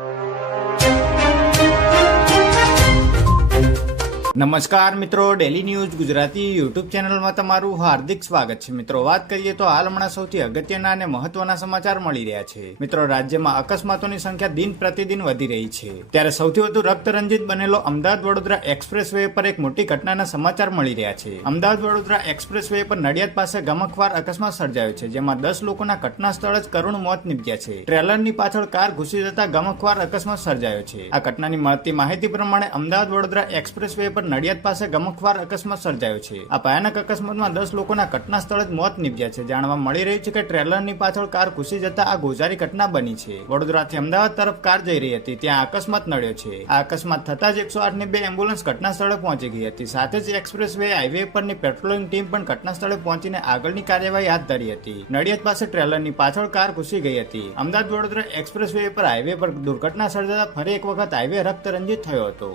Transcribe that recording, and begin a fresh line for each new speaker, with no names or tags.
you. નમસ્કાર મિત્રો daily news Gujarati YouTube ચેનલમાં તમારું હાર્દિક સ્વાગત છે. મિત્રો, વાત કરીએ તો હાલ હમણાં સૌથી અગત્યના અને મહત્વના સમાચાર મળી રહ્યા છે. મિત્રો, રાજ્યમાં અકસ્માતોની સંખ્યા દિન પ્રતિદિન વધી રહી છે. ત્યારે સૌથી વધુ રક્તરંજિત બનેલો અમદાવાદ વડોદરા એક્સપ્રેસ વે પર એક મોટી ઘટનાના સમાચાર મળી રહ્યા છે. અમદાવાદ વડોદરા એક્સપ્રેસ વે પર નડિયાદ પાસે ગમકવાર અકસ્માત સર્જાયો છે, જેમાં દસ લોકોના ઘટના સ્થળ જ કરુણ મોત નીપજ્યા છે. ટ્રેલરની પાછળ કાર ઘૂસી જતા ગમકવાર અકસ્માત સર્જાયો છે. આ ઘટનાની મળતી માહિતી પ્રમાણે અમદાવાદ વડોદરા એક્સપ્રેસ વે પર નડિયાદ પાસે ગમખવાર અકસ્માત સર્જાયો છે. આ ભયાનક અકસ્માતમાં દસ લોકોના ઘટના સ્થળે જ મોત નીપજ્યા છે. જાણવા મળી રહ્યું છે કે ટ્રેલરની પાછળ કાર ઘૂસી જતા આ ગોઝારી ઘટના બની છે. વડોદરાથી અમદાવાદ તરફ કાર જઈ રહી હતી. ત્યાં અકસ્માત નડ્યો છે. આ અકસ્માત થતા જ એકસો આઠની બે એમ્બ્યુલન્સ ઘટના સ્થળે પહોંચી ગઈ હતી. સાથે જ એક્સપ્રેસ વે હાઈવે પરની પેટ્રોલિંગ ટીમ પણ ઘટના સ્થળે પહોંચીને આગળની કાર્યવાહી હાથ ધરી હતી. નડિયાદ પાસે ટ્રેલરની પાછળ કાર ઘૂસી ગઈ હતી. અમદાવાદ વડોદરા એક્સપ્રેસ વે પર હાઈવે પર દુર્ઘટના સર્જાતા ફરી એક વખત હાઈવે રક્ત રંજિત થયો હતો.